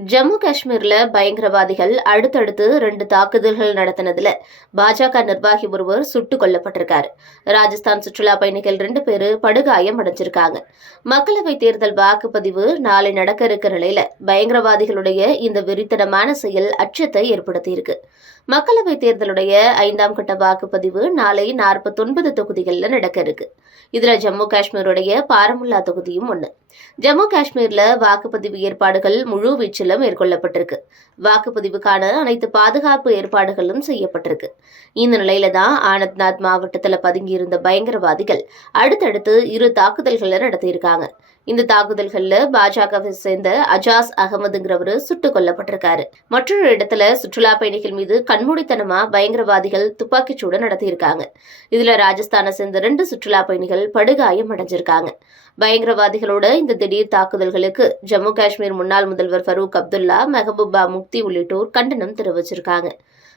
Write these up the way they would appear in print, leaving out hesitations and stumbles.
ஜம்மு காஷ்மீர்ல பயங்கரவாதிகள் அடுத்தடுத்து 2 தாக்குதல்கள் நடத்தினதுல பாஜக நிர்வாகி ஒருவர் சுட்டுக் கொல்லப்பட்டிருக்காரு. ராஜஸ்தான் சுற்றுலா பயணிகள் 2 பேரு படுகாயம் அடைஞ்சிருக்காங்க. மக்களவைத் தேர்தல் வாக்குப்பதிவு நாளை நடக்க இருக்க நிலையில பயங்கரவாதிகளுடைய இந்த வெறித்தனமான செயல் அச்சத்தை ஏற்படுத்தியிருக்கு. மக்களவைத் தேர்தலுடைய 5ஆம் கட்ட வாக்குப்பதிவு நாளை 49 தொகுதிகளில் நடக்க இருக்கு. இதுல ஜம்மு காஷ்மீருடைய பாரமுல்லா தொகுதியும் ஒண்ணு. ஜம்மு காஷ்மீர்ல வாக்குப்பதிவு ஏற்பாடுகள் முழு வீச்சில் மேற்கொள்ளப்பட்டிருக்கு. வாக்குப்பதிவுக்கான அனைத்து பாதுகாப்பு ஏற்பாடுகளும் செய்யப்பட்டிருக்கு. இந்த நிலையில தான் ஆனந்த்நாத் மாவட்டத்துல பதுங்கியிருந்த பயங்கரவாதிகள் அடுத்தடுத்து 2 தாக்குதல்களை நடத்தியிருக்காங்க. இந்த தாக்குதல்கள்ல பாஜகவை சேர்ந்த அஜாஸ் அகமதுங்கிறவரு சுட்டுக் கொல்லப்பட்டிருக்காரு. மற்றொரு இடத்துல சுற்றுலா பயணிகள் மீது கண்மூடித்தனமா பயங்கரவாதிகள் துப்பாக்கிச்சூடு நடத்தியிருக்காங்க. இதுல ராஜஸ்தானை சேர்ந்த 2 சுற்றுலா பயணிகள் படுகாயம் அடைஞ்சிருக்காங்க. பயங்கரவாதிகளோட இந்த திடீர் தாக்குதல்களுக்கு ஜம்மு காஷ்மீர் முன்னாள் முதல்வர் ஃபரூக் அப்துல்லா, மெஹபூபா முக்தி உள்ளிட்டோர் கண்டனம் தெரிவிச்சிருக்காங்க.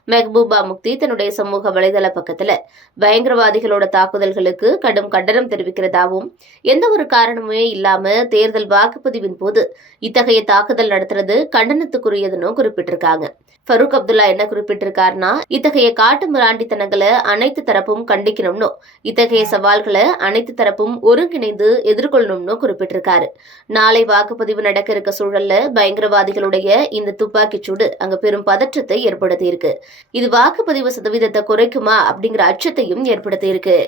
மெஹபூபா முக்தி தன்னுடைய சமூக வலைதள பக்கத்துல பயங்கரவாதிகளோட தாக்குதல்களுக்கு கடும் கண்டனம் தெரிவிக்கிறதாவும், எந்த ஒரு காரணமுமே இல்லாம தேர்தல் வாக்குப்பதிவின் போது இத்தகைய தாக்குதல் நடத்துறது கண்டனத்துக்குரியதுன்னு குறிப்பிட்டிருக்காங்க. ஃபரூக் அப்துல்லா என்ன குறிப்பிட்டிருக்காருன்னா, இத்தகைய காட்டு மிராண்டித்தனங்களை அனைத்து தரப்பும் கண்டிக்கணும்னு, இத்தகைய சவால்களை அனைத்து தரப்பும் ஒருங்கிணைந்து எதிர்கொள்ளணும்னு குறிப்பிட்டிருக்காரு. நாளை வாக்குப்பதிவு நடக்க இருக்க சூழல்ல பயங்கரவாதிகளுடைய இந்த துப்பாக்கிச்சூடு அங்க பெரும் பதற்றத்தை ஏற்படுத்தியிருக்கு. இது வாக்குப்பதிவு சதவீதத்தை குறைக்குமா அப்படிங்கிற அச்சத்தையும் ஏற்படுத்தியிருக்கு.